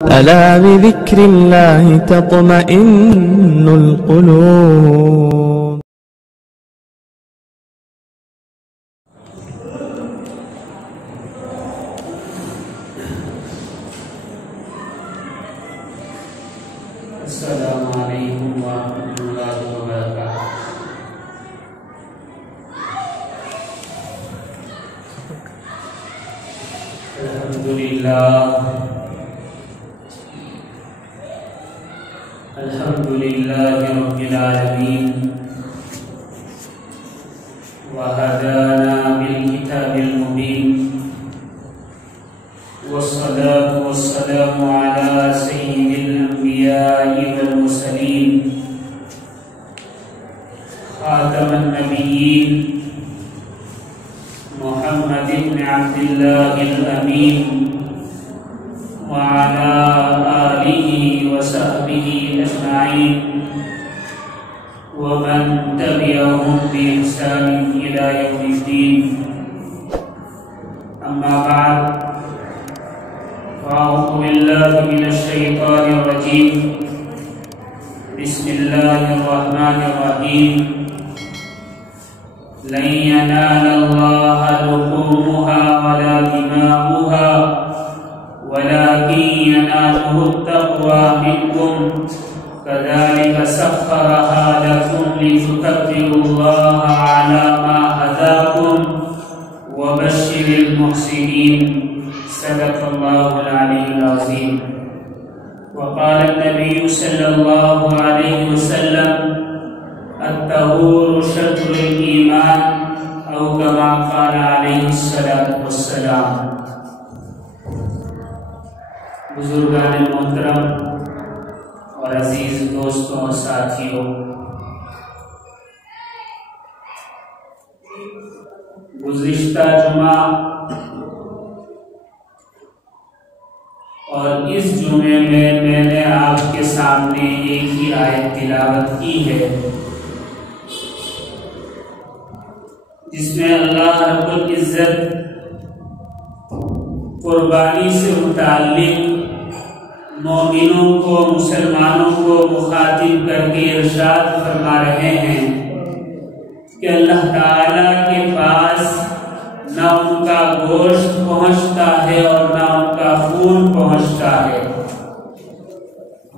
ألا بذكر الله تطمئن القلوب. السلام علیکم ورحمۃ اللہ وبرکاتہ. الحمدللہ رب العالمین وہدانا بالکتاب المبین والصلاة والسلام علی سید الانبیاء والمرسلین خاتم النبیین محمد بن عبد اللہ الامین وعلى آلہ وصحبہ اجمعین ومن تبعهم بإحسان إلى يوم الدين. أما بعد فأعوذ بالله من الشيطان الرجيم. بسم الله الرحمن الرحيم. لن ينال الله لحومها ولا دماؤها ولكن يناله التقوى منكم كذلك سخرها لكم لتكبروا الله على ما هداكم وبشر المحسنين. صدق الله العلي العظيم. وقال النبي صلى الله عليه وسلم الطهور شطر الإيمان أو كما قال عليه الصلاة والسلام. بزرگان محترم اور عزیز دوستوں اور ساتھیوں، گزشتہ جمعہ اور اس جمعے میں نے آپ کے سامنے ایک ہی آیت تلاوت کی ہے جس میں اللہ رب العزت قربانی سے متعلق مومنوں کو، مسلمانوں کو مخاطب کر کے ارشاد فرما رہے ہیں کہ اللہ تعالیٰ کے پاس نہ ان کا گوشت پہنچتا ہے اور نہ ان کا خون پہنچتا ہے.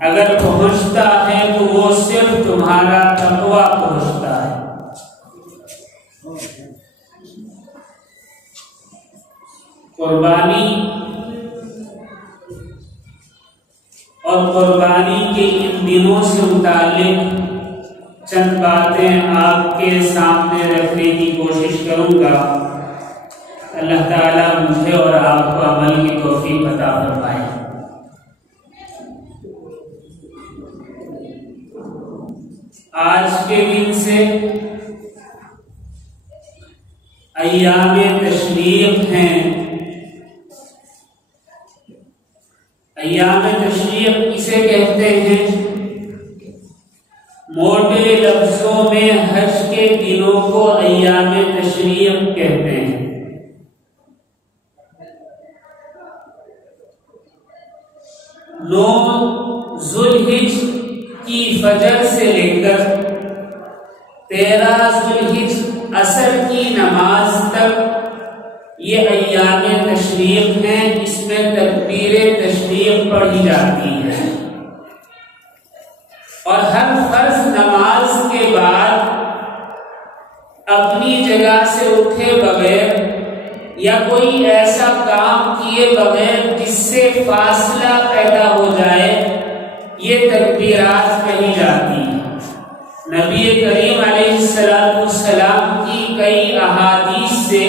اگر پہنچتا ہے تو وہ صرف تمہارا تقویٰ پہنچتا ہے. قربانی اور قربانی کے ان دنوں سے متعلق چند باتیں آپ کے سامنے رکھنے کی کوشش کروں گا. اللہ تعالیٰ مجھے اور آپ کو عمل کی توفیق عطا فرمائے. آج کے دن سے ایام تشریق ہیں. ایام تشریق اسے کہتے ہیں، موٹے لفظوں میں حج کے دنوں کو ایام تشریق کہتے ہیں. 9 ذوالحج کی فجر سے لے کر 13 ذوالحج عصر کی نماز تک یہ ایام تشریق ہیں. اس میں تکبیر تشریق پڑھی جاتی ہے اور ہر فرض نماز کے بعد اپنی جگہ سے اٹھے بغیر یا کوئی ایسا کام کیے بغیر جس سے فاصلہ پیدا ہو جائے یہ تکبیرات کہی جاتی ہیں. نبی کریم علیہ السلام کی کئی احادیث سے،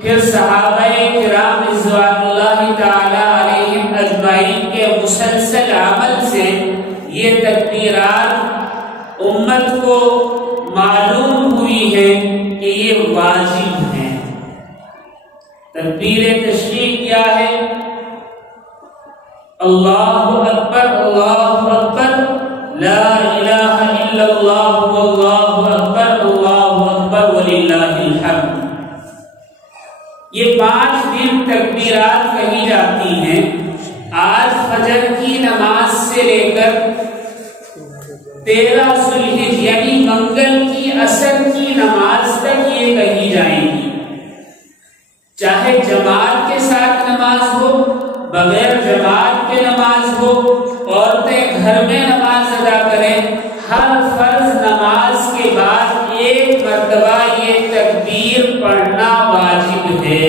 پھر صحابہ کرام رضوان اللہ تعالی علیہم اجمعین کے مسلسل عمل سے یہ تکبیرات امت کو معلوم ہوئی ہے کہ یہ واجب ہیں. تکبیر تشریق کیا ہے؟ اللہ اکبر اللہ اکبر، لا الہ الا اللہ واللہ اکبر اللہ اکبر وللہ الحمد. یہ 5 دن تکبیرات کہی جاتی ہیں. آج فجر کی سے لے کر 13 ذوالحجہ یعنی منگل کی عصر کی نماز تک یہ کہی جائیں گی، چاہے جماعت کے ساتھ نماز ہو، بغیر جماعت کے نماز ہو، عورتیں گھر میں نماز ادا کریں، ہر فرض نماز کے بعد ایک مرتبہ یہ تکبیر پڑھنا واجب ہے۔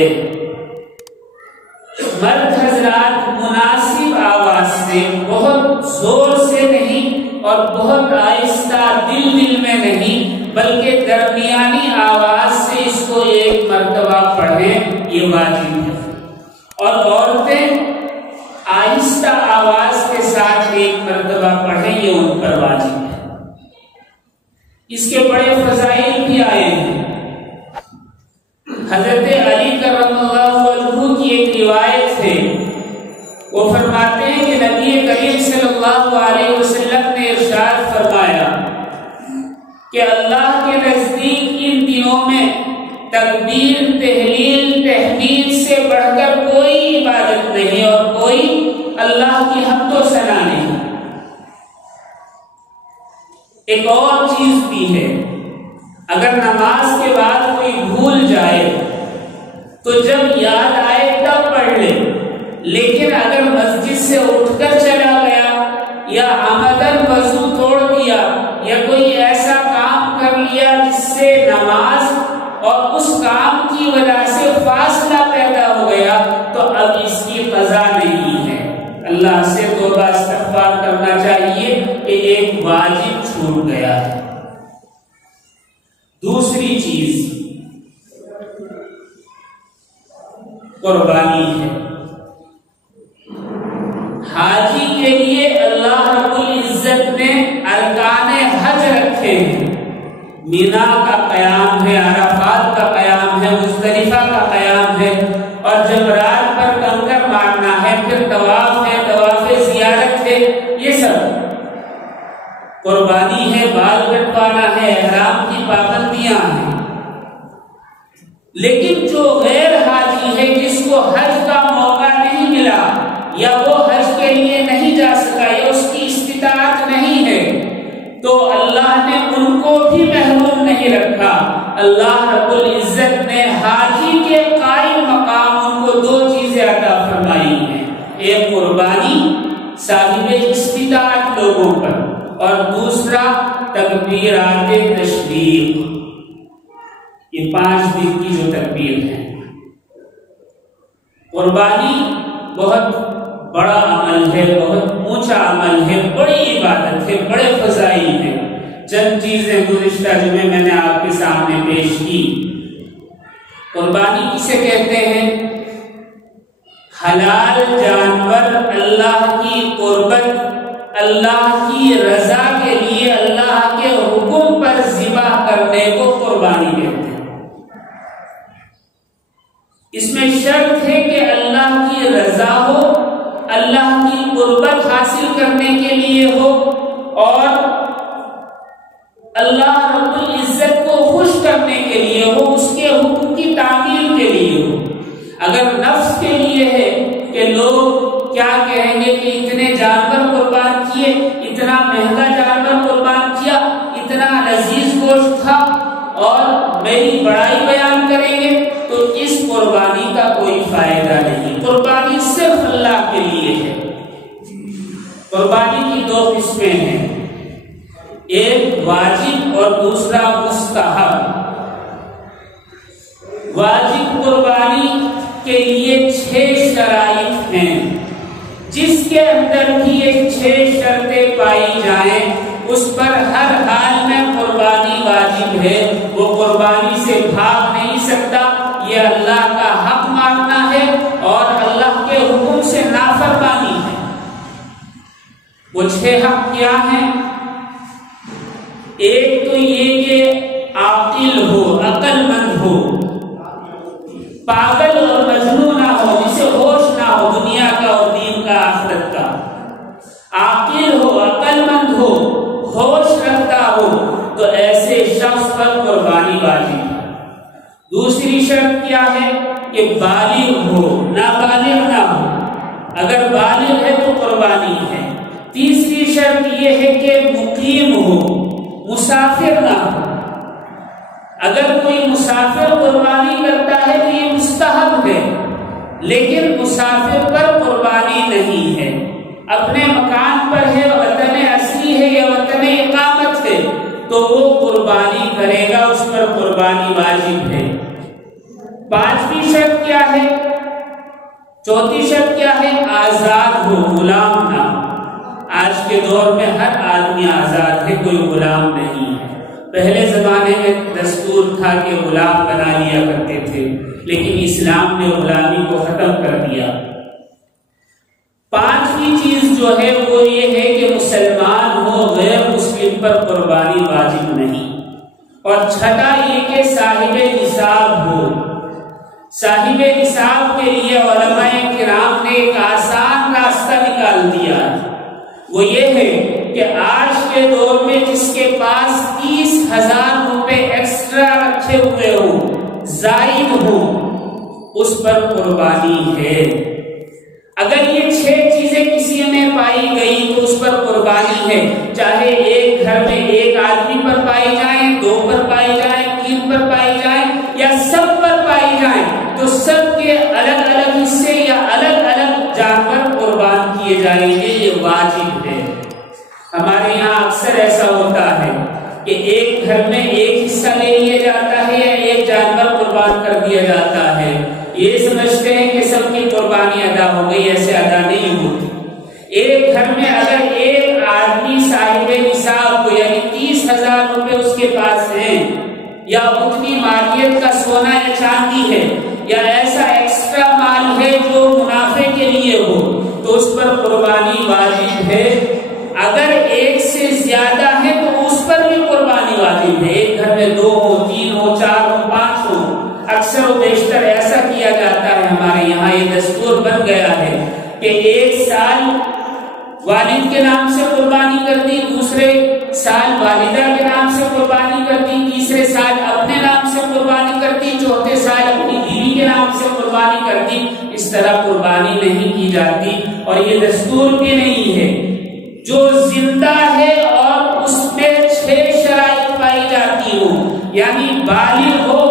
مرد حضرات مناسب آواز سے، بہت زور سے نہیں اور بہت آہستہ دل میں نہیں، بلکہ درمیانی آواز سے اس کو ایک مرتبہ پڑھیں، یہ واجب ہے۔ اور عورتیں آہستہ آواز کے ساتھ ایک مرتبہ پڑھیں، یہ ان پر واجب ہے۔ اس کے بڑے فضائل بھی آئے ہیں۔ حضرت علی کرم اللہ وجہہ کی ایک روایت ہے، وہ فرماتے ہیں کہ نبی کریم صلی اللہ علیہ وسلم نے ارشاد فرمایا کہ اللہ کے نزدیک ان دنوں میں تکبیر، تہلیل، تحمید سے بڑھ کر کوئی عبادت نہیں اور کوئی اللہ کی حمد و ثنا نہیں۔ ایک اور چیز بھی ہے، اگر نماز کے بعد کوئی بھول جائے تو جب یاد آئے تب پڑھ لے، لیکن اگر مسجد سے اٹھ کر چلا گیا یا عمدن وضو توڑ دیا یا کوئی ایسا کام کر لیا جس سے نماز اور اس کام کی وجہ سے فاصلہ پیدا ہو گیا تو اب اس کی قضا نہیں ہے۔ اللہ سے توبہ استغفار کرنا چاہیے کہ ایک واجب چھوٹ گیا ہے۔ دوسری چیز قربانی ہے۔ حاجی کے لیے اللہ رب العزت نے ارکان حج رکھے ہیں، مینا کا قیام ہے، عرفات کا قیام ہے، مزدلفہ کا قیام ہے، اور جمرات پر کنکر مارنا ہے، پھر طواف ہے، طواف زیارت ہے، یہ سب قربانی ہے، بال کٹوانا ہے، احرام کی پابندیاں ہیں۔ لیکن جو غیر حاجی ہے، جس کو حج کا موقع نہیں ملا یا وہ حج کے لیے نہیں جا سکا یا اس کی استطاعت نہیں ہے، تو اللہ نے ان کو بھی محروم نہیں رکھا۔ اللہ رب العزت نے حاجی کے قائم مقام ان کو 2 چیزیں عطا فرمائی ہیں، ایک قربانی صاحب استطاعت لوگوں پر، اور دوسرا تکبیرات تشریق، یہ 5 دن کی جو تکبیر ہے۔ قربانی بہت بڑا عمل ہے، بہت اونچا عمل ہے، بڑی عبادت ہے، بڑے فضائل ہیں۔ چند چیزیں گزشتہ جمعے میں نے آپ کے سامنے پیش کی۔ قربانی کسے کہتے ہیں؟ حلال جانور اللہ کی قربت، اللہ کی رضا کے لیے اللہ کے حکم پر ذبح کرنے کو قربانی کہتے ہیں۔ اس میں شرط ہے کہ اللہ کی رضا ہو، اللہ کی قربت حاصل کرنے کے لیے ہو، اور اللہ رب العزت کو خوش کرنے کے لیے ہو، اس کے حکم کی تعمیل کے لیے ہو۔ اگر نفس کے لیے ہے کہ لوگ کیا کہیں گے کہ اتنے جانور قربان کیے، اتنا مہنگا جانور قربان کیا، اتنا لذیذ گوشت تھا، اور میری بڑائی بیان کریں گے، تو اس قربانی کا کوئی فائدہ نہیں۔ قربانی صرف اللہ کے لیے ہے۔ قربانی کی 2 قسمیں ہیں، ایک واجب اور دوسرا مستحب۔ واجب قربانی کے لیے 6 شرائط ہیں، جس کے اندر بھی یہ 6 شرطیں پائی جائیں اس پر ہر حال میں قربانی واجب ہے۔ وہ قربانی سے بھاگ نہیں سکتا، یہ اللہ کا حق ماننا ہے اور اللہ کے حکم سے نافرمانی ہے۔ وہ 6 حق کیا ہیں؟ ایک تو یہ کہ عاقل ہو، عقل مند ہو، پاگل اور مجنون نہ ہو، جسے ہوش نہ ہو دنیا کا اور دین کا، آخرت کا۔ عاقل ہو، عقل مند ہو، ہوش رکھتا ہو، تو ایسے شخص پر قربانی واجب ہے۔ دوسری شرط کیا ہے کہ بالغ ہو، نابالغ نہ ہو۔ اگر بالغ ہے تو قربانی ہے۔ تیسری شرط یہ ہے کہ مقیم ہو، مسافر نہ ہو۔ اگر کوئی مسافر قربانی کرتا ہے تو یہ مستحب ہے، لیکن مسافر پر قربانی نہیں ہے۔ اپنے مکان پر ہے، وطن اصلی ہے یا وطن اقامت ہے، تو وہ قربانی کرے گا، اس پر قربانی واجب ہے۔ پانچویں شرط کیا ہے؟ چوتھی شرط کیا ہے؟ آزاد ہو، غلام نہ ہو۔ آج کے دور میں ہر آدمی آزاد ہے، کوئی غلام نہیں ہے۔ پہلے زمانے میں دستور تھا کہ غلام بنا لیا کرتے تھے، لیکن اسلام نے غلامی کو ختم کر دیا۔ پانچویں چیز جو ہے وہ یہ ہے کہ مسلمان ہو، غیر مسلم پر قربانی واجب نہیں۔ اور چھٹا یہ کہ صاحب نصاب ہو۔ صاحب نصاب کے لیے علماء کرام نے ایک آسان راستہ نکال دیا ہے، وہ یہ ہے کہ آج کے دور میں جس کے پاس 30,000 روپے ایکسٹرا رکھے ہوئے ہوں، زائد ہوں، اس پر قربانی ہے۔ اگر یہ 6 چیزیں کسی میں پائی گئی تو اس پر قربانی ہے، چاہے ایک گھر میں ایک آدمی پر پائی جائیں، 2 پر پائی جائیں، 3 پر پائی جائیں یا سب پر پائی جائیں، تو سب کے الگ الگ حصے یا الگ الگ جانور قربان کیے جائیں گے، یہ واجب ہے۔ ہمارے یہاں اکثر ایسا ہوتا ہے کہ ایک گھر میں ایک حصہ لے لیا جاتا ہے یا ایک جانور قربان کر دیا جاتا ہے، یہ سمجھتے ہیں کہ سب کی قربانی ادا ہو گئی، ایسے ادا نہیں ہوتی۔ ایک گھر میں اگر ایک آدمی صاحب نصاب کو یعنی 30,000 روپے اس کے پاس ہیں، یا اتنی مالیت کا سونا یا چاندی ہے، یا ایسا ایکسٹرا مال ہے جو منافع کے لیے ہو، تو اس پر قربانی واجب ہے۔ اگر ایک سے زیادہ ہے تو اس پر بھی قربانی واجب ہے۔ ایک گھر میں 2 ہو، 3 ہو، 4 ہو، 5 ہو، اکثر و بیشتر ایسا کیا جاتا ہے۔ ہمارے یہاں یہ دستور بن گیا ہے کہ ایک سال والد کے نام سے قربانی کر دی، دوسرے سال والدہ کے نام سے قربانی کر دی، تیسرے سال اپنے نام سے قربانی کر دی، چوتھے سال اپنی بیوی کے نام سے قربانی کر دی۔ اس طرح قربانی نہیں کی جاتی، اور یہ دستور بھی نہیں ہے۔ جو زندہ ہے اور اس میں 6 شرائط پائی جاتی ہو، یعنی بالغ ہو،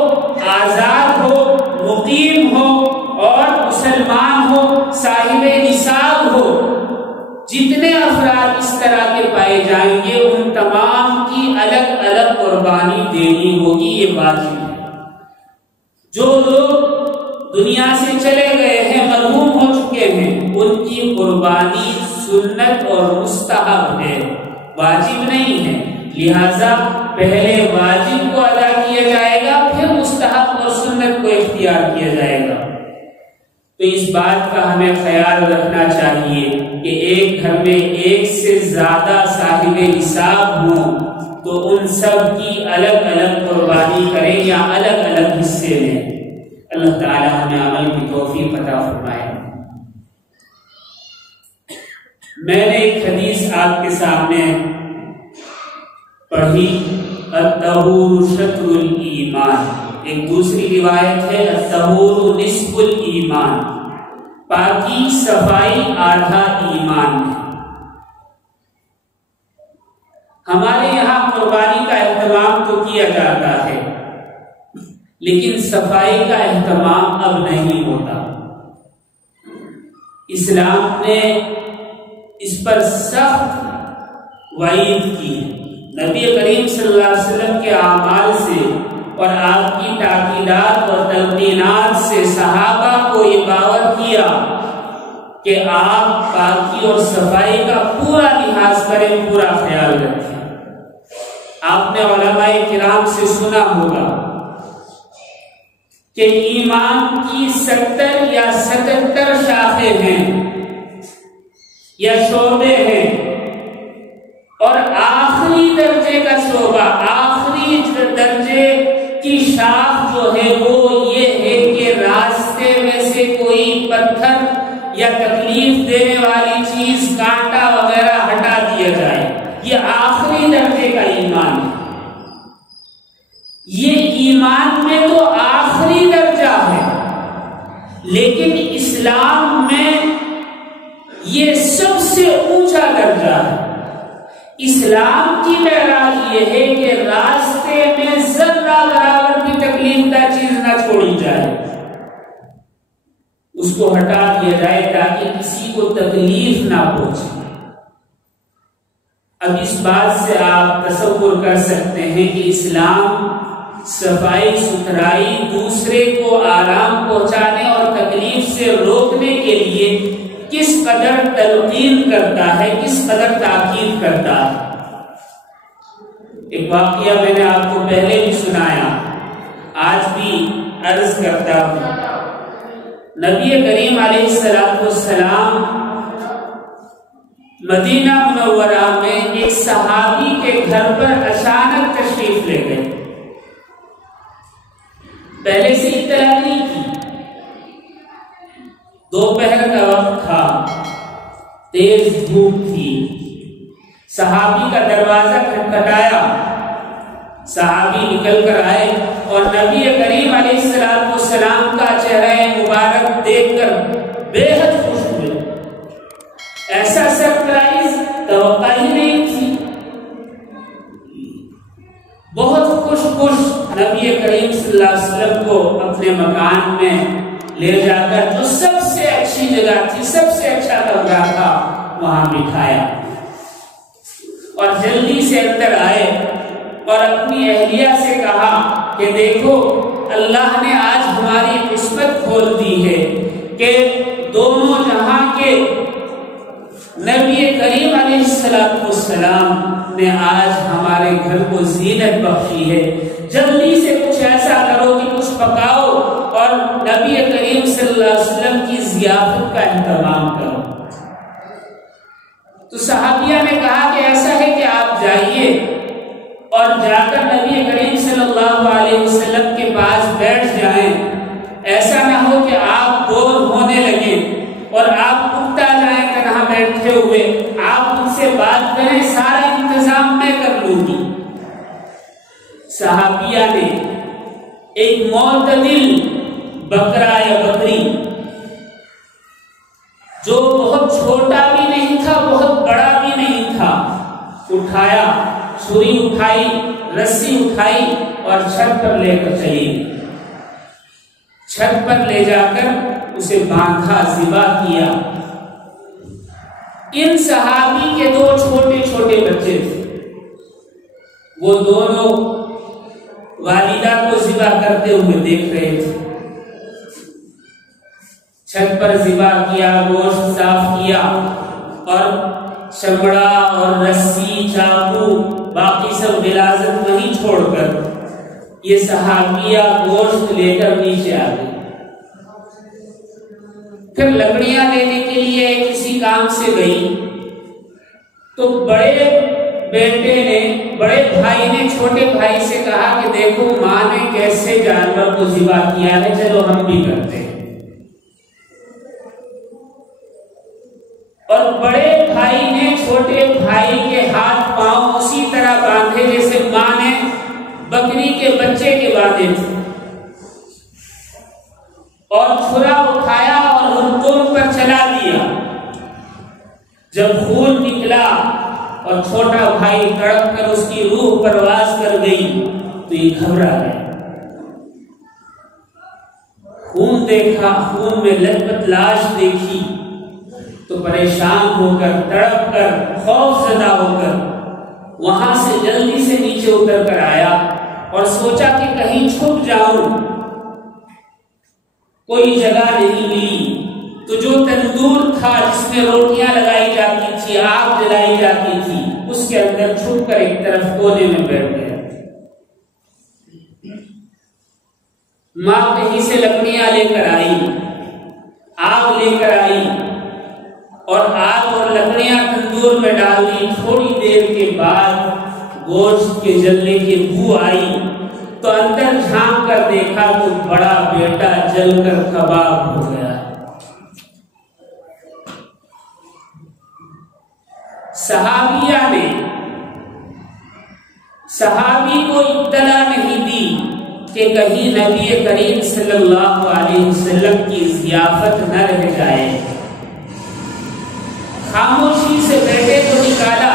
آزاد ہو، مقیم ہو اور مسلمان ہو، صاحب نصاب ہو، جتنے افراد اس طرح کے پائے جائیں گے ان تمام کی الگ الگ قربانی دینی ہوگی، یہ واجب ہے۔ جو لوگ دنیا سے چلے گئے ہیں، مرحوم ہو چکے ہیں، ان کی قربانی سنت اور مستحب ہے، واجب نہیں ہے۔ لہذا پہلے واجب کو ادا کیا جائے گا، پھر مستحب اور سنت کو اختیار کیا جائے گا۔ تو اس بات کا ہمیں خیال رکھنا چاہیے کہ ایک گھر میں ایک سے زیادہ صاحب نصاب ہوں تو ان سب کی الگ الگ قربانی کریں یا الگ الگ حصے لیں۔ اللہ تعالی ہمیں عمل کی توفیق عطا فرمائے۔ میں نے ایک حدیث آپ کے سامنے پڑھی، الطہور شطر الایمان۔ ایک دوسری روایت ہے الطہور نصف الایمان، پاکی صفائی آدھا ایمان ہے۔ ہمارے یہاں قربانی کا اہتمام تو کیا جاتا ہے، لیکن صفائی کا اہتمام اب نہیں ہوتا۔ اسلام نے اس پر سخت وعید کی۔ نبی کریم صلی اللہ علیہ وسلم کے اعمال سے اور آپ کی تاکیدات اور تلقینات سے صحابہ کو یہ باور کیا کہ آپ پاکی اور صفائی کا پورا لحاظ کریں، پورا خیال رکھیں۔ آپ نے علماء کرام سے سنا ہوگا کہ ایمان کی 70 یا 77 شاخیں ہیں یا شعبے ہیں، اور آخری درجے کا شعبہ، آخری درجے کی شاخ جو ہے وہ یہ ہے کہ راستے میں سے کوئی پتھر یا تکلیف دینے والی چیز، کانٹا وغیرہ ہٹا دیا جائے۔ یہ آخری درجے کا ایمان ہے۔ یہ ایمان میں تو آخری درجہ ہے، لیکن اسلام میں یہ سب سے اونچا درجہ ہے۔ اسلام کی معراج یہ ہے کہ راستے میں ذرہ برابر بھی تکلیف دہ چیز نہ چھوڑی جائے، اس کو ہٹا دیا جائے تاکہ کسی کو تکلیف نہ پہنچے۔ اب اس بات سے آپ تصور کر سکتے ہیں کہ اسلام صفائی ستھرائی، دوسرے کو آرام پہنچانے اور تکلیف سے روکنے کے لیے کس قدر تلقین کرتا ہے، کس قدر تاکید کرتا ہے۔ ایک واقعہ میں نے آپ کو پہلے بھی سنایا، آج بھی عرض کرتا ہوں۔ نبی کریم علیہ السلام مدینہ منورہ میں ایک صحابی کے گھر پر اچانک تشریف لے گئے، پہلے سے اطلاع نہیں تھی۔ دوپہر کا وقت تھا، تیز دھوپ تھی، صحابی کا دروازہ کھٹکھٹایا، صحابی نکل کر آئے اور نبی کریم علیہ السلام کا چہرہ مبارک دیکھ کر بے حد خوش ہوئے۔ ایسا سرپرائز توقع ہی نہیں تھی۔ بہت خوش نبی کریم صلی اللہ علیہ وسلم کو اپنے مکان میں لے جا کر جو سب سے اچھی جگہ تھی، سب سے اچھا کمرہ تھا، وہاں بٹھایا اور جلدی سے اندر آئے اور اپنی اہلیہ سے کہا کہ دیکھو اللہ نے آج ہماری قسمت کھول دی ہے کہ دونوں جہاں کے نبی کریم علیہ السلام نے آج ہمارے گھر کو زینت بخشی ہے، جلدی سے کچھ ایسا کرو کہ کچھ پکاؤ اور نبی کریم صلی اللہ علیہ وسلم کی ضیافت کا اہتمام کرو۔ تو صحابیہ نے کہا کہ ایسا ہے کہ آپ جائیے اور جا کر نبی کریم صلی اللہ علیہ وسلم کے پاس بیٹھ جائیں، ایسا نہ ہو کہ آپ بور ہونے لگیں اور آپ اٹھتا جائیں تنہا بیٹھے ہوئے، آپ ان سے بات کریں، سارا انتظام میں کر لوں گی۔ صحابیہ نے ایک معتدل بکرا یا بکری جو بہت چھوٹا بھی نہیں تھا بہت بڑا بھی نہیں تھا اٹھایا، چھری اٹھائی، رسی اٹھائی اور چھت پر لے کر چلی۔ چھت پر لے جا کر اسے باندھا، ذبح کیا۔ ان صحابی کے دو چھوٹے چھوٹے بچے تھے، وہ دونوں والدہ کو ذبح کرتے ہوئے دیکھ رہے تھے۔ چھت پر ذبح کیا، گوشت صاف کیا اور چمڑا اور رسی، چاقو، باقی سب غلاظت وہیں چھوڑ کر یہ صحابیہ گوشت لے کر نیچے آ گئی۔ پھر لکڑیاں لینے کے لیے کسی کام سے گئی تو بڑے بیٹے نے، بڑے بھائی نے چھوٹے بھائی سے کہا کہ دیکھو ماں نے کیسے جانور کو ذبح کیا ہے، چلو ہم بھی کرتے ہیں۔ اور بڑے بھائی نے چھوٹے بھائی کے ہاتھ پاؤں اسی طرح باندھے جیسے ماں نے بکری کے بچے کے باندھے تھے، اور چھرا اٹھایا اور ان پر چلا دیا۔ جب خون نکلا اور چھوٹا بھائی تڑپ کر اس کی روح پرواز کر گئی تو یہ گھبرا گیا۔ خون دیکھا، خون میں لثپت لاش دیکھی تو پریشان ہو کر، تڑپ کر، خوف زدہ ہو کر وہاں سے جلدی سے نیچے اتر کر آیا اور سوچا کہ کہیں چھپ جاؤں، کوئی جگہ نہیں ملی تو جو تندور تھا جس میں روٹیاں لگائی جاتی تھی، آگ جلائی جاتی تھی، اس کے اندر چھپ کر ایک طرف کونے میں بیٹھ گیا۔ ماں کہیں سے لکڑیاں لے کر آئی، آگ لے کر آئی اور آگ اور لکڑیاں تندور میں ڈال دی۔ تھوڑی دیر کے بعد گوشت کے جلنے کی بو آئی تو اندر جھانک کر دیکھا تو بڑا بیٹا جل کر کباب ہو گیا۔ صحابیہ نے صحابی کو اطلاع نہیں دی کہ کہیں نبی کریم صلی اللہ علیہ وسلم کی ضیافت نہ رہ جائے۔ خاموشی سے بیٹے کو نکالا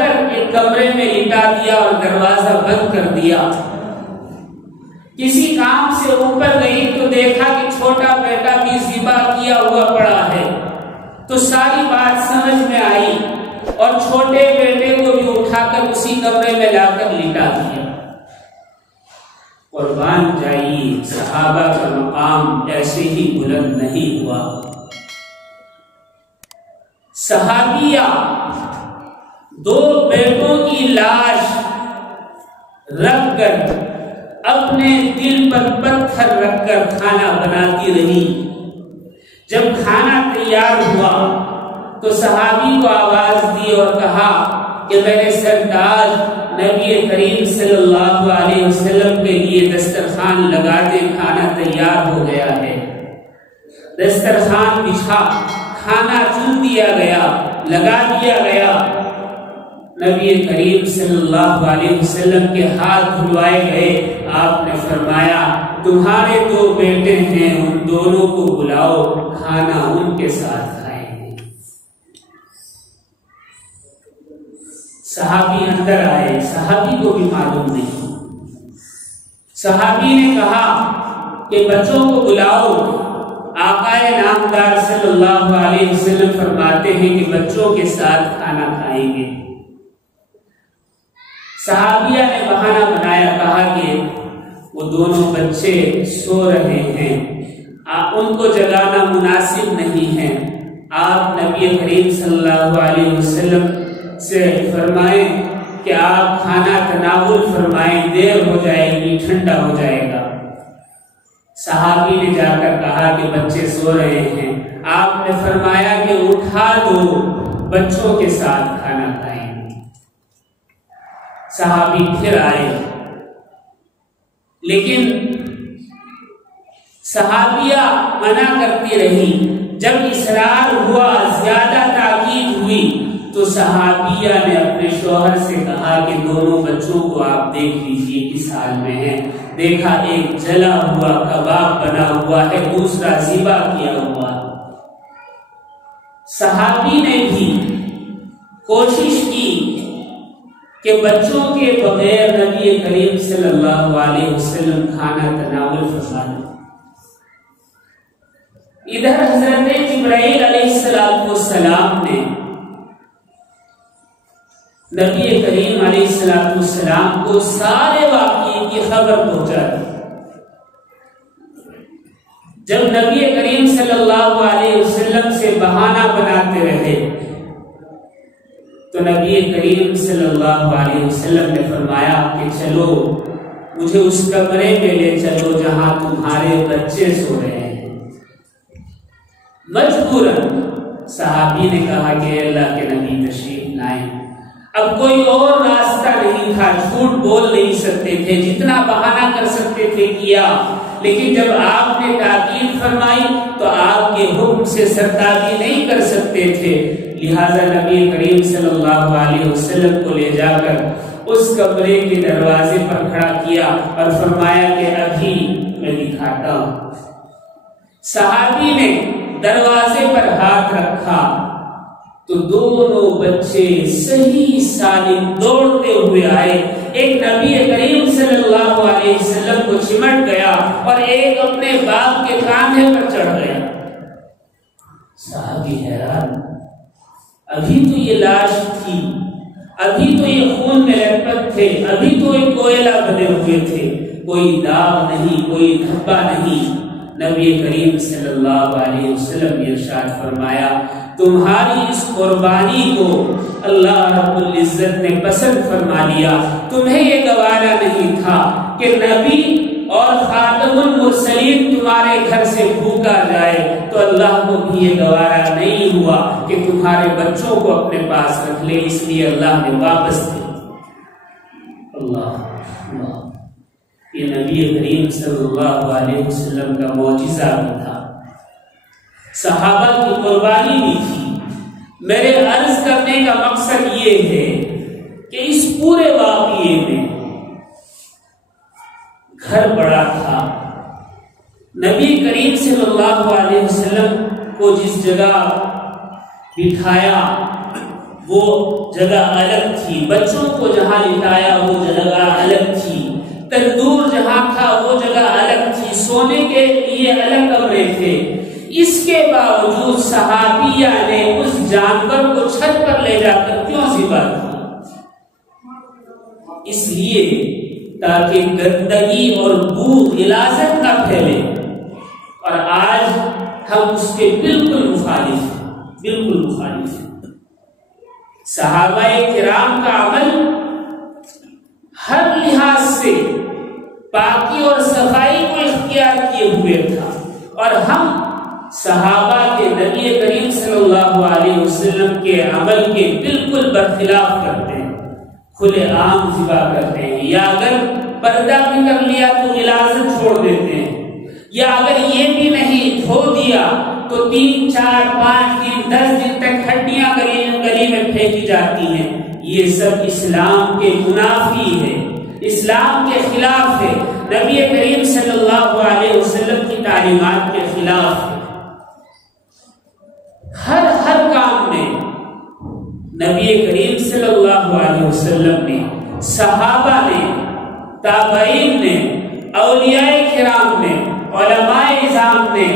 کر ایک کمرے میں لٹا دیا اور دروازہ بند کر دیا۔ کسی کام سے اوپر گئی تو دیکھا کہ چھوٹا بیٹا بھی ذبح کیا ہوا پڑا ہے، تو ساری بات سمجھ میں آئی اور چھوٹے بیٹے کو بھی اٹھا کر اسی کمرے میں لا کر لٹا دیا۔ قربان جائیے، صحابہ کا مقام ایسے ہی بلند نہیں ہوا۔ صحابیہ دو بیٹوں کی لاش رکھ کر اپنے دل پر پتھر رکھ کر کھانا بناتی رہی۔ جب کھانا تیار ہوا تو صحابی کو آواز دی اور کہا کہ میرے سرتاج نبی کریم صلی اللہ علیہ وسلم کے لیے دسترخوان لگا دے، کھانا تیار ہو گیا ہے۔ دسترخوان بچھا، کھانا چن دیا گیا، لگا دیا گیا۔ نبی کریم صلی اللہ علیہ وسلم کے ہاتھ دھلوائے گئے۔ آپ نے فرمایا تمہارے دو بیٹے ہیں، ان دونوں کو بلاؤ، کھانا ان کے ساتھ کھائیں گے۔ صحابی اندر آئے، صحابی کو بھی معلوم نہیں۔ صحابی نے کہا کہ بچوں کو بلاؤ۔ آقا نامدار صلی اللہ علیہ وسلم فرماتے ہیں کہ بچوں کے ساتھ کھانا کھائیں گے۔ صحابیہ نے بہانہ بنایا، کہا کہ وہ دونوں بچے سو رہے ہیں، ان کو جگانا مناسب نہیں ہے۔ آپ نبی کریم صلی اللہ علیہ وسلم سے فرمائیں کہ آپ کھانا تناول فرمائیں، دیر ہو جائے گی، ٹھنڈا ہو جائے گا۔ صحابی نے جا کر کہا کہ بچے سو رہے ہیں۔ آپ نے فرمایا کہ اٹھا دو، بچوں کے ساتھ کھانا کھائیں۔ صحابی پھر آئے، لیکن صحابیہ منع کرتی رہی۔ جب اصرار ہوا، زیادہ تاکید ہوئی، تو صحابیہ نے اپنے شوہر سے کہا کہ دونوں بچوں کو آپ دیکھ لیجئے کس حال میں ہیں۔ دیکھا ایک جلا ہوا کباب بنا ہوا ہے، دوسرا ذبح کیا ہوا۔ صحابی نے بھی کوشش کی کہ بچوں کے بغیر نبی کریم صلی اللہ علیہ وسلم کھانا تناول فرمائیں۔ ادھر حضرت جبرائیل علیہ السلام نے نبی کریم علیہ السلام کو سارے واقعے کی خبر پہنچا دی۔ جب نبی کریم صلی اللہ علیہ وسلم سے بہانہ بناتے رہے تو نبی کریم صلی اللہ علیہ وسلم نے فرمایا کہ چلو مجھے اس کمرے میں لے چلو جہاں تمہارے بچے سو رہے ہیں۔ مجبوراً صحابی نے کہا کہ اللہ کے نبی تشریف لائیں۔ اب کوئی اور راستہ نہیں تھا، جھوٹ بول نہیں سکتے تھے، جتنا بہانہ کر سکتے تھے کیا، لیکن جب آپ نے تاکید فرمائی تو آپ کے حکم سے سرتابی نہیں کر سکتے تھے۔ لہذا نبی کریم صلی اللہ علیہ وسلم کو لے جا کر اس کمرے کے دروازے پر کھڑا کیا اور فرمایا کہ ابھی میں دکھاتا ہوں۔ صحابی نے دروازے پر ہاتھ رکھا تو دونوں بچے صحیح سالم دوڑتے ہوئے آئے۔ ایک نبی کریم صلی اللہ علیہ وسلم کو چمٹ گیا اور ایک اپنے باپ کے کاندھے پر چڑھ گیا۔ صحابی حیران، ابھی تو یہ لاش تھی، ابھی تو یہ خون میں لٹپٹ تھے، ابھی تو یہ کوئلہ بنے ہوئے تھے، کوئی داغ نہیں، کوئی دھبا نہیں۔ نبی کریم صلی اللہ علیہ وسلم نے ارشاد فرمایا تمہاری اس قربانی کو اللہ رب العزت نے پسند فرما لیا۔ تمہیں یہ گوارا نہیں تھا کہ نبی اور خاتم المرسلین تمہارے گھر سے بھوکا جائے، تو اللہ کو بھی یہ گوارا نہیں ہوا کہ تمہارے بچوں کو اپنے پاس رکھ لے، اس لیے اللہ نے واپس دے۔ اللہ یہ نبی کریم صلی اللہ علیہ وسلم کا معجزہ بھی تھا، صحابہ کی قربانی بھی تھی۔ میرے عرض کرنے کا مقصد یہ ہے کہ اس پورے واقعے میں گھر بڑا تھا۔ نبی کریم صلی اللہ علیہ وسلم کو جس جگہ بٹھایا وہ جگہ الگ تھی، بچوں کو جہاں لٹایا وہ جگہ الگ تھی، تندور جہاں تھا وہ جگہ الگ تھی، سونے کے لیے الگ کمرے تھے۔ اس کے باوجود صحابیہ نے اس جانور کو چھت پر لے جا کر کیوں ذبح کیا؟ اس لیے تاکہ گندگی اور بو غلاظت نہ پھیلے، اور آج ہم اس کے بالکل مخالف ہیں، بالکل مخالف ہیں۔ صحابہ کرام کا عمل ہر لحاظ سے پاکی اور صفائی کو اختیار کیے ہوئے تھا، اور ہم صحابہ کے نبی کریم صلی اللہ علیہ وسلم کے عمل کے بالکل برخلاف کرتے ہیں، کھلے عام ذبح کرتے ہیں، یا اگر پردہ بھی کر لیا تو غلاظت چھوڑ دیتے ہیں، یا اگر یہ بھی نہیں دھو دیا تو 3، 4، 5 دن 10 دن تک ہڈیاں گلی میں پھینکی جاتی ہیں۔ یہ سب اسلام کے منافی ہے، اسلام کے خلاف ہے، نبی کریم صلی اللہ علیہ وسلم کی تعلیمات کے خلاف ہے۔ ہر کام میں نبی کریم صلی اللہ علیہ وسلم نے، صحابہ نے، تابعین نے، اولیاء کرام نے، علماء اعظام نے،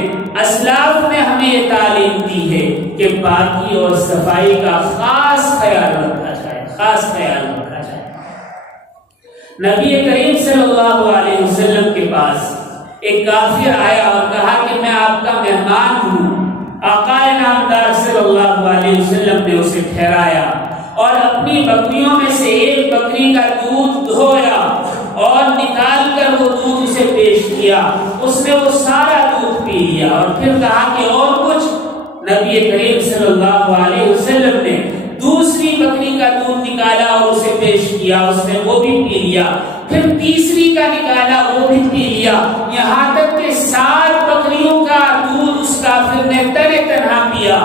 اسلاف نے ہمیں یہ تعلیم دی ہے کہ پاکی اور صفائی کا خاص خیال رکھا جائے، خاص خیال رکھا جائے۔ نبی کریم صلی اللہ علیہ وسلم کے پاس ایک کافر آیا اور کہا کہ میں آپ کا مہمان ہوں۔ آقا نامدار صلی اللہ علیہ وسلم نے اسے ٹھہرایا اور اپنی بکریوں میں سے ایک بکری کا دودھ دھویا اور نکال کر وہ دودھ اسے پیش کیا۔ اس نے وہ سارا دودھ پی لیا اور پھر کہا کہ اور کچھ؟ نبی کریم صلی اللہ علیہ وسلم نے دوسری بکری کا دودھ نکالا اور اسے پیش کیا، اس نے وہ بھی پی لیا، پھر تیسری کا نکالا وہ بھی پی لیا، یہاں تک کہ 7 بکریوں کا دودھ اس کافر نے تنہا پیا،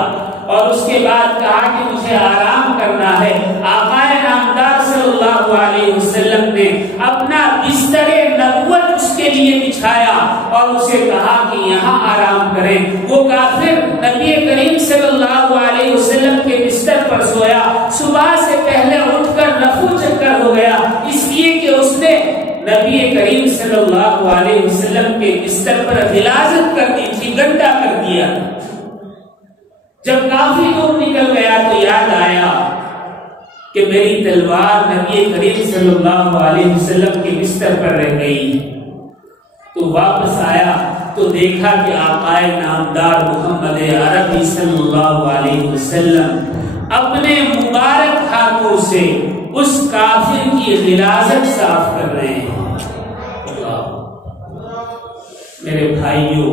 اور اس کے بعد کہا کہ مجھے آرام کرنا ہے۔ آقا نامدار صلی اللہ علیہ وسلم نے اپنا بستر نبوت اس کے لیے بچھایا اور اسے کہا کہ یہاں آرام کریں۔ وہ کافر نبی کریم صلی اللہ علیہ وسلم کے بستر پر سویا، صبح سے پہلے اٹھ کر رفو چکر ہو گیا، اس لیے کہ اس نے نبی کریم صلی اللہ علیہ وسلم کے بستر پر غلاظت کر دی تھی، گندا کر دیا۔ جب کافی دور نکل گیا تو یاد آیا کہ میری تلوار نبی کریم صلی اللہ علیہ وسلم کے بستر پر رہ گئی۔ تو واپس آیا تو دیکھا کہ آقا نامدار محمد عربی صلی اللہ علیہ وسلم اپنے مبارک ہاتھوں سے اس کافر کی غلاظت صاف کر رہے ہیں۔ میرے بھائیوں،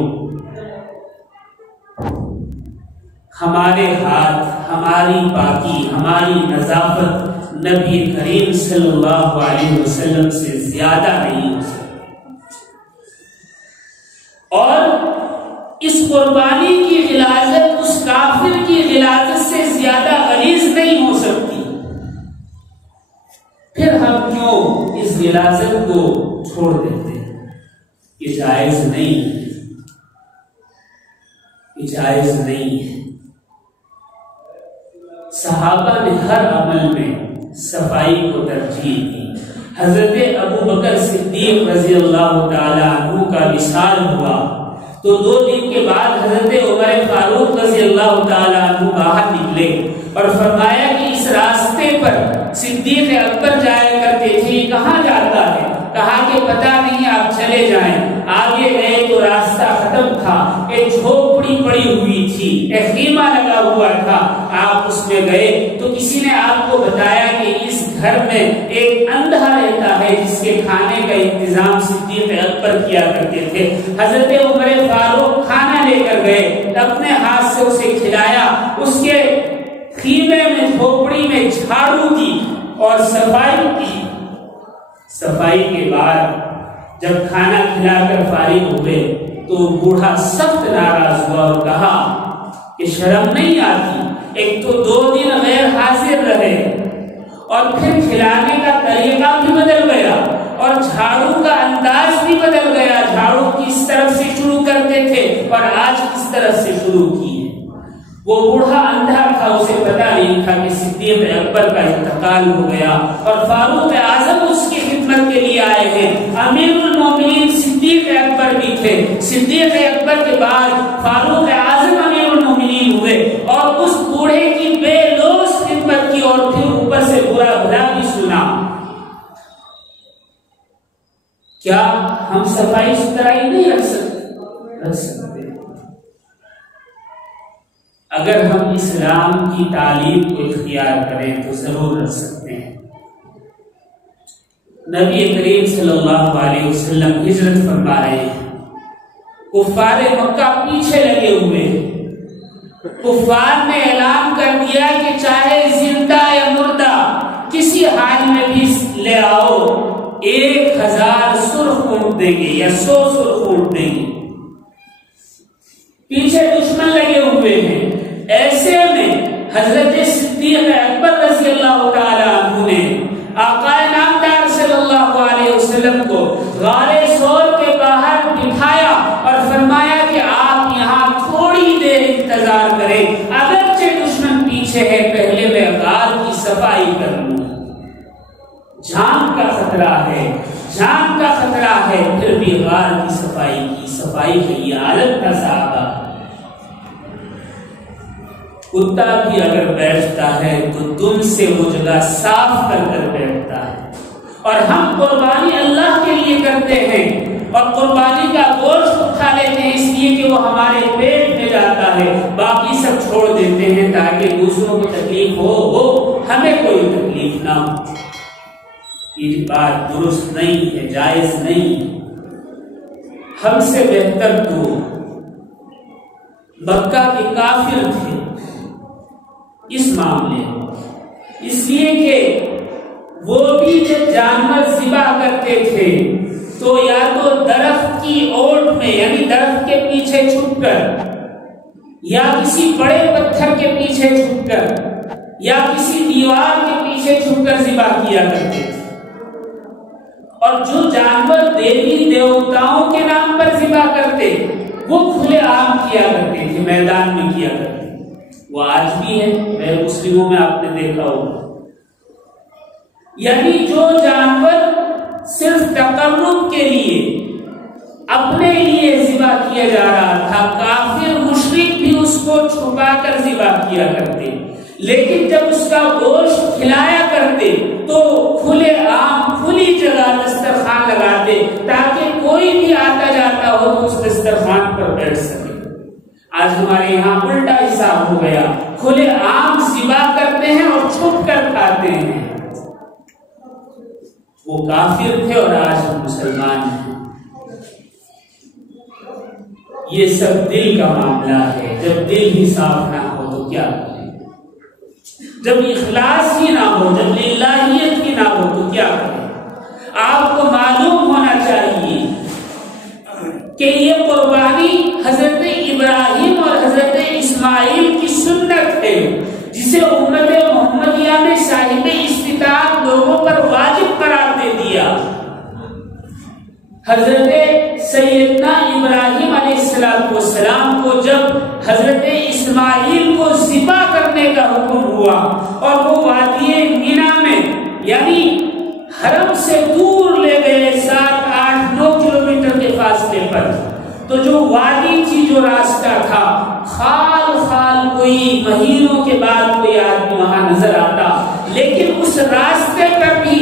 ہمارے ہاتھ، ہماری پاکی، ہماری نظافت نبی کریم صلی اللہ علیہ وسلم سے زیادہ نہیں ہو سکتی، اور اس قربانی کی غلاظت اس کافر کی غلاظت سے زیادہ غلیظ نہیں ہو سکتی۔ پھر ہم کیوں اس غلاظت کو چھوڑ دیتے ہیں؟ یہ جائز نہیں ہے، یہ جائز نہیں ہے۔ صحابہ نے ہر عمل میں صفائی کو ترجیح دی۔ حضرت ابو بکر صدیق رضی اللہ تعالی عنہ کا وصال ہوا تو 2 دن کے بعد حضرت عمر فاروق رضی اللہ تعالی عنہ باہر نکلے اور فرمایا کہ اس راستے پر صدیق اکبر جایا کرتے تھے، کہاں جاتا ہے؟ کہا کہ پتہ نہیں، آپ چلے جائیں۔ آگے گئے تو راستہ ختم تھا، ایک جھوپڑی پڑی ہوئی تھی، ایک خیمہ لگا ہوا تھا، آپ اس میں گئے تو کسی نے آپ کو بتایا کہ اس گھر میں ایک اندھا رہتا ہے جس کے کھانے کا انتظام صدیق اکبر کیا کرتے تھے۔ حضرت عمر فاروق کھانا لے کر گئے، اپنے ہاتھ سے اسے کھلایا، اس کے خیمے میں جھوپڑی میں جھاڑو دی اور صفائی کی۔ صفائی کے بعد جب کھانا کھلا کر فارغ ہوئے تو بوڑھا سخت ناراض ہوا اور کہا کہ شرم نہیں آتی، ایک تو 2 دن غیر حاضر رہے اور پھر کھلانے کا طریقہ بھی بدل گیا اور جھاڑو کا انداز بھی بدل گیا، جھاڑو کس طرف سے شروع کرتے تھے اور آج کس طرف سے شروع کی ہے۔ وہ بوڑھا اندھا تھا، اسے پتہ نہیں تھا کہ صدیق انتقال ہو گیا اور فاروق اعظم اس کی خدمت کے لیے آئے ہیں. امیر المومنین صدیق اکبر بھی تھے. صدیق اکبر کے بعد فاروق اعظم امیر المومنین ہوئے اور اس بوڑھے کی بے لوث خدمت کی اور پھر اوپر سے برا بھلا بھی سنا. کیا ہم صفائی ستھرائی نہیں رکھ سکتے؟ اگر ہم اسلام کی تعلیم کو اختیار کریں تو ضرور رکھ سکتے ہیں. نبی کریم صلی اللہ علیہ وسلم ہجرت فرما رہے ہیں. کفار مکہ پیچھے لگے ہوئے ہیں. کفار نے اعلان کر دیا کہ چاہے زندہ یا مردہ کسی حال میں بھی لے آؤ 1000 سرخ اونٹ دیں گے یا 100 سرخ اونٹ دیں گے. پیچھے دشمن لگے ہوئے ہیں. ایسے میں حضرت صدیق اکبر رضی اللہ تعالی عنہ نے آقا نامدار صلی اللہ علیہ وسلم کو غار ثور کے باہر بٹھایا اور فرمایا کہ آپ یہاں تھوڑی دیر انتظار کریں، اگرچہ دشمن پیچھے ہے، پہلے میں غار کی صفائی کر لوں. جان کا خطرہ ہے، جان کا خطرہ ہے، پھر بھی غار کی صفائی کی یہ عادت کا صحابہ. کتا بھی اگر بیٹھتا ہے تو دم سے وہ جگہ صاف کر بیٹھتا ہے. اور ہم قربانی اللہ کے لیے کرتے ہیں اور قربانی کا گوشت اٹھا لیتے ہیں اس لیے کہ وہ ہمارے پیٹ میں جاتا ہے، باقی سب چھوڑ دیتے ہیں تاکہ دوسروں کو تکلیف ہو ہمیں کوئی تکلیف نہ ہو. یہ بات درست نہیں ہے، جائز نہیں. ہم سے بہتر تو مکہ کے کافر تھے اس معاملے میں، اس لیے کہ وہ بھی جب جانور ذبح کرتے تھے تو یا تو درخت کی اوٹ میں یعنی درخت کے پیچھے چھپ کر یا کسی بڑے پتھر کے پیچھے چھپ کر یا کسی دیوار کے پیچھے چھپ کر ذبح کیا کرتے تھے. اور جو جانور دیوی دیوتاؤں کے نام پر ذبح کرتے وہ کھلے عام کیا کرتے تھے، میدان میں کیا کرتے. وہ آج بھی ہے، غیر مسلموں میں آپ نے دیکھا ہوگا. یعنی جو جانور صرف تقرب کے لیے اپنے لیے ذبح کیا جا رہا تھا، کافر مشرک بھی اس کو چھپا کر ذبح کیا کرتے، لیکن جب اس کا گوشت کھلایا کرتے تو کھلے عام کھلی جگہ دسترخوان لگاتے تاکہ کوئی بھی آتا جاتا ہو تو اس دسترخوان پر بیٹھ سکے. آج ہمارے یہاں الٹا حساب ہو گیا، کھلے عام ذبح کرتے ہیں اور چھپ کر کھاتے ہیں. وہ کافر تھے اور آج ہم مسلمان ہیں. یہ سب دل کا معاملہ ہے. جب دل ہی صاف نہ ہو تو کیا کریں؟ جب اخلاص ہی نہ ہو، جب للہیت ہی نہ ہو تو کیا کریں؟ آپ کو معلوم ہونا چاہیے کہ یہ قربانی حضرت ابراہیم اور حضرت اسماعیل کی سنت ہے جسے امت محمدیہ نے صاحب استطاعت لوگوں پر واجب قرار دے دیا. حضرت سیدنا ابراہیم علیہ السلام کو جب حضرت اسماعیل کو ذبح کرنے کا حکم ہوا اور وہ وادی مینا میں یعنی حرم سے دور لے گئے 7, 8, 9 کلومیٹر کے فاصلے پر، تو جو وادی تھی، جو راستہ تھا، خال خال کوئی مہینوں کے بعد کوئی آدمی وہاں نظر آتا، لیکن اس راستے پر بھی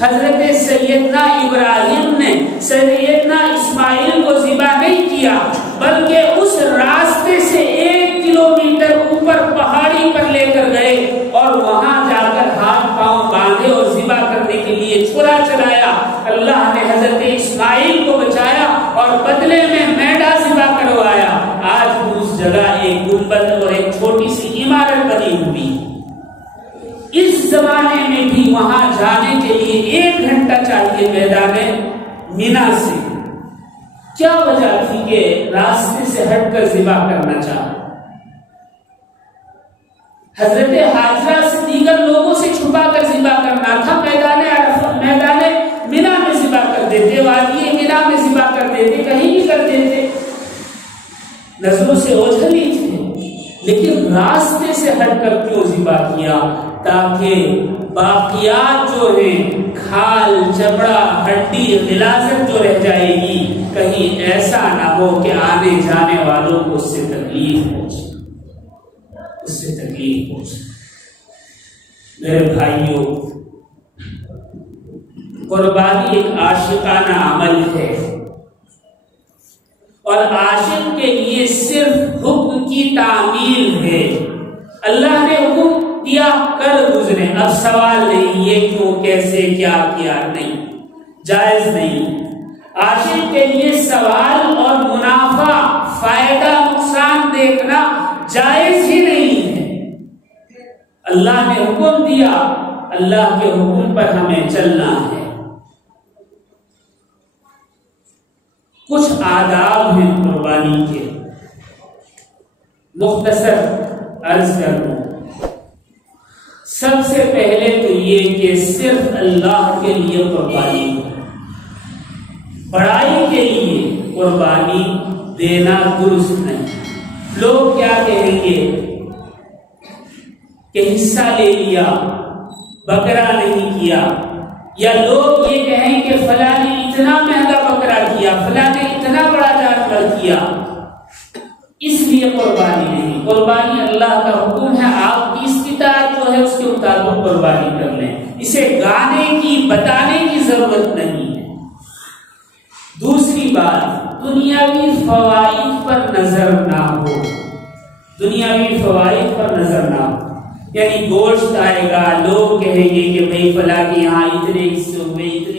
حضرت سیدنا ابراہیم نے سیدنا اسماعیل کو ذبح نہیں کیا، بلکہ اس راستے سے 1 کلومیٹر اوپر پہاڑی پر لے کر گئے اور وہاں جا کر ہاتھ پاؤں باندھے اور ذبح کرنے کے لیے چھڑا چلایا. اللہ نے حضرت اسماعیل کو بچایا اور بدلے میں میڈا ذبح کروایا. آج اس جگہ ایک گنبد اور ایک چھوٹی سی عمارت بنی ہوئی. اس زمانے میں بھی وہاں جانے کے لیے 1 گھنٹہ چاہیے میدان مینا سے. کیا وجہ تھی کہ راستے سے ہٹ کر ذبح کرنا چاہا؟ حضرت حاجرہ سے دیگر لوگوں سے چھپا کر ذبح کرنا تھا. میدان مینا میں ذبح کر دیتے، وادی مینا میں ذبح کر دیتے، کہیں بھی کر دیتے، نظروں سے اوجھل ہی تھے. لیکن راستے سے ہٹ کر کیوں ذبح ذبح کیا تاکہ باقیات جو ہیں کھال چمڑا ہڈی غلاظت جو رہ جائے گی کہیں ایسا نہ ہو کہ آنے جانے والوں کو اس سے تکلیف پہنچے، اس سے تکلیف پہنچے۔ میرے بھائیوں، قربانی ایک عاشقانہ عمل ہے اور عاشق کے لیے صرف حکم کی تعمیل ہے۔ اللہ نے حکم دیا کر گزرے، اب سوال نہیں یہ کیوں کیسے کیا کیا، نہیں، جائز نہیں۔ عاشق کے لیے سوال اور منافع فائدہ نقصان دیکھنا جائز ہی نہیں ہے۔ اللہ نے حکم دیا، اللہ کے حکم پر ہمیں چلنا ہے۔ کچھ آداب ہیں قربانی کے، مختصر عرض کروں۔ سب سے پہلے تو یہ کہ صرف اللہ کے لیے قربانی ہو، بڑائی کے لیے قربانی دینا درست نہیں۔ لوگ کیا کہیں گے کہ حصہ لے لیا، بکرا نہیں کیا، یا لوگ یہ کہیں کہ فلاں نے اتنا مہنگا بکرا کیا، فلاں نے اتنا بڑا جانور کیا، اس لیے قربانی نہیں۔ قربانی اللہ کا حکم ہے، آپ کی استطاعت جو ہے اس کے مطابق قربانی کر لیں، اسے گانے کی بتانے کی ضرورت نہیں ہے۔ دوسری بات، دنیاوی فوائد پر نظر نہ ہو، دنیاوی فوائد پر نظر نہ ہو، یعنی گوشت آئے گا، لوگ کہیں گے کہ بھئی فلاں کے یہاں اتنے حصے ہوئے، اتنے